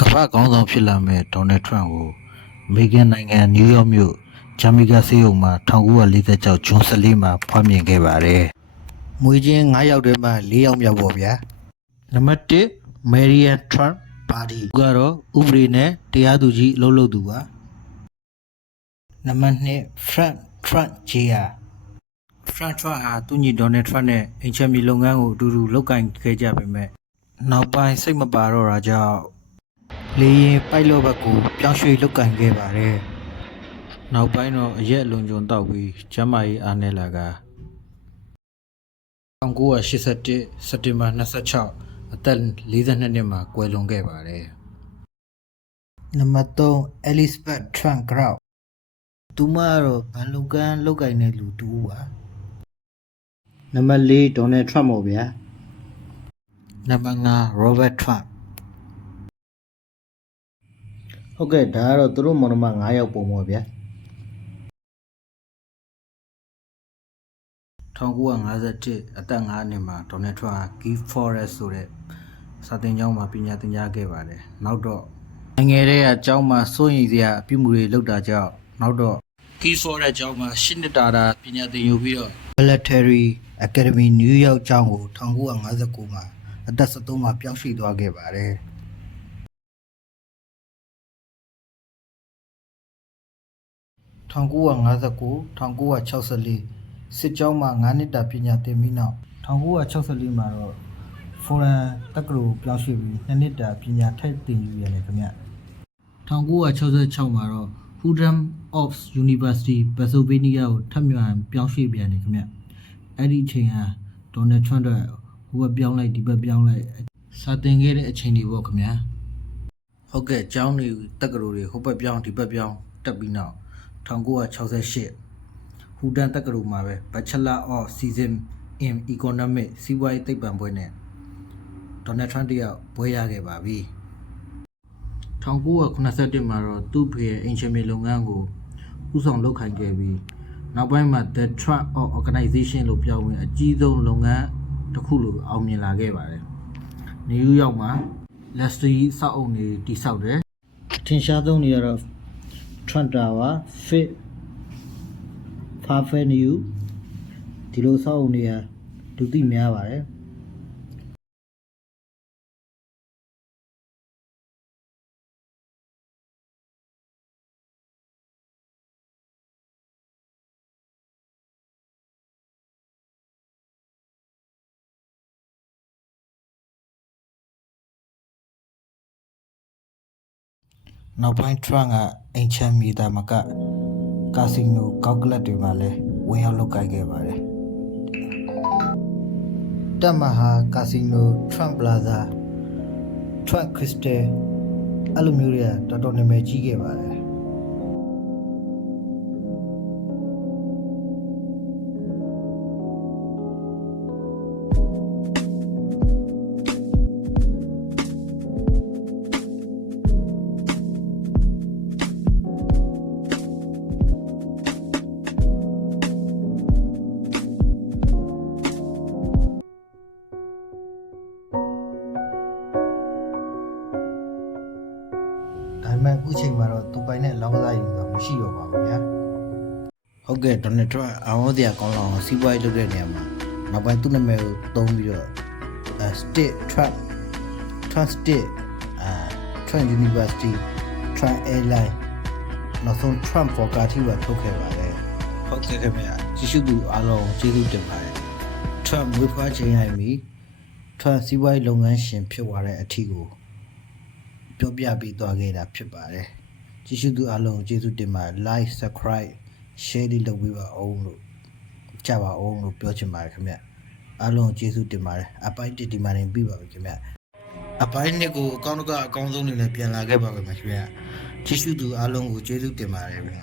ကမ္ဘာ့ခေါင်းဆောင်ဖြစ်လာမဲ့ဒေါ်နယ်ထရန့်ကိုအမေရိကန်နိုင်ငံနယူးယောက်မြို့ဂျာမီကာဆေးရုံမှာ1946ဂျွန်14မှာဖွားမြင်ခဲ့ပါတယ်။မွေးချင်း9ယောက်တည်းမှ4ယောက်မြောက်ပေါ့ဗျာ။နံပါတ်1မယ်ရီယန်ထရန့်ဘာဒီကတော့ဥပဒေနဲ့တရားသူကြီးအလုပ်လုပ်သူပါ။နံပါတ်2ဖရန့်ထရန့်ဂျီယာဖရန့်ထရန့်ဟာသူညီဒေါ်နယ်ထရန့်နဲ့အိမ်ချမ်းမြေလုပ်ငန်းကိုအတူတူလုပ်ကိုင်ခဲ့ကြပေမဲ့နောက်ပိုင်းစိတ်မပါတော့တာကြောင့်လေရင်ပိုက်လော့ဘက်ကိုပြောင်းရွှေ့လုတ်ကင်ခဲ့ပါတယ်။နောက်ပိုင်းတော့အရက်အလွန်ကျွံတောက်ပြီးကျမ်းမာရေးအားနည်းလာက1981စက်တင်ဘာ26အသက်42နှစ်မှာကွယ်လွန်ခဲ့ပါတယ်။နံပါတ်3 Elizabeth Trent Grau သူမကတော့ဘန်လုံကန်လုတ်ကင်တဲ့လူတူပါ။နံပါတ်4 Donald Trump ပေါ့ဗျာ။နံပါတ်5 Robert Trumpဟုတ်ကဲ့ဒါကတော့သူတို့မော်နမ9ယောက်ပုံပေါ့ဗျာ1951အသက်5နှစ်မှာဒေါ်နယ်ထရန့် Guy Forrest ဆိုတဲ့စာသင်ကျောင်းမှာပညာသင်ကြားခဲ့ပါတယ်နောက်တော့ငယ်တဲ့အကျောင်းမှာစိုးရိမ်စရာအပြုအမူတွေလုပ်တာကြောင့်နောက်တော့ Guy Forrest ကျောင်းမှာ10နှစ်တာပညာသင်ယူပြီးတော့ Military Academy New York ကျောင်းကို1959မှာအသက်73မှာပြောင်းရွှေ့သွားခဲ့ပါတယ်1959-1964စစ်ကြောင်းမှာ9နှစ်တာပညာသင်ပြီးနောက်1964မှာတော့ Foreign တက္ကသိုလ်ပြောင်းရွှေ့ပြီး2နှစ်တာပညာထက်သင်ယူရတယ်ခင်ဗျ1966မှာတော့ Fordham of University Pennsylvania ကိုထပ်မံပြောင်းရွှေ့ပြန်တယ်ခင်ဗျအဲ့ဒီအချိန်ဟာဒေါ်နယ်ထရန့်တို့ဟိုဘက်ပြောင်းလိုက်ဒီဘက်ပြောင်းလိုက်စာသင်ခဲ့တဲ့အချိန်တွေပေါ့ခင်ဗျဟုတ်ကဲ့ကျောင်းတွေတက္ကသိုလ်တွေဟိုဘက်ပြောင်းဒီဘက်ပြောင်းတက်ပြီးနောက်1968ဟူဒန်တက္ကသိုလ်မှာပဲ Bachelor of Science in Economics စီးပွားရေးသိပ္ပံဘွဲ့နဲ့ဒေါ်နယ်ထရန့်တယောက်ဘွဲ့ရခဲ့ပါပြီ1981မှာတော့သူ့ဖေရဲ့အင်ချင်မြေလုပ်ငန်းကိုဦးဆောင်လုပ်ခိုင်ခဲ့ပြီးနောက်ပိုင်းမှာ The Trump Organization လို့ပြောင်းဝင်အကြီးဆုံးလုပ်ငန်းတစ်ခုလိုအောင်မြင်လာခဲ့ပါတယ်နယူးယောက်မှာ Luxury စောက်အုံတွေတည်ဆောက်တယ်ထင်ရှားဆုံးတွေကတော့Trump Tower, Fairview ဒီလိုဆောက်အုံတွေကလူသိများပါတယ်နောက်ပိုင်း Trump ကအိမ်ချမ်းမြေသားမကကာစီနိုကောက်ကလပ်တွေမှာလည်းဝင်ရောက်လုပ်ကိုင်ခဲ့ပါတယ်တက်မဟာကာစီနို Trump Plaza Trump Crystal အဲ့လိုမျိုးတွေကတော်တော်နာမည်ကြီးခဲ့ပါတယ်ဒါပေမဲ့အခုချိန်မှာတော့သူပိုင်တဲ့အလောင်းကစားယူဆိုတာမရှိတော့ပါဘူးဗျာဟုတ်ကဲ့ဒေါ်နယ်ထရန့်အောင်လို့တရားကောင်းလောက်စီးပွားရေးလုပ်တဲ့နေရာမှာနောက်ပိုင်းသူ့နာမည်ကိုသုံးပြီးတော့ State Trump State Trump University Trump Airline နောက်ဆုံး Trump Vodka ထိပါထုတ်ခဲ့ပါတယ်ဟုတ်ကဲ့ခင်ဗျာကြည့်ရှုသူအားလုံးကျေးဇူးတင်ပါတယ် Trump ဝေဖွားချိန်ရိုက်ပြီး Trump စီးပွားရေးလုပ်ငန်းရှင်ဖြစ်သွားတဲ့အထီးကိုပြောပြပေးသွားခဲ့တာဖြစ်ပါတယ်ကြည့်ရှုသူအားလုံးကျေးဇူးတင်ပါတယ် like subscribe share လုပ်ပေးပါအောင်လို့ကြပါအောင်လို့ပြောချင်ပါတယ်ခင်ဗျအားလုံးကျေးဇူးတင်ပါတယ်အပိုင်း1ဒီမှာနေပြီပါပြီခင်ဗျအပိုင်း2ကိုအကောင့်ကအကောင်းဆုံးနေနဲ့ပြန်လာခဲ့ပါမယ်ခင်ဗျကြည့်ရှုသူအားလုံးကိုကျေးဇူးတင်ပါတယ်ခင်ဗျ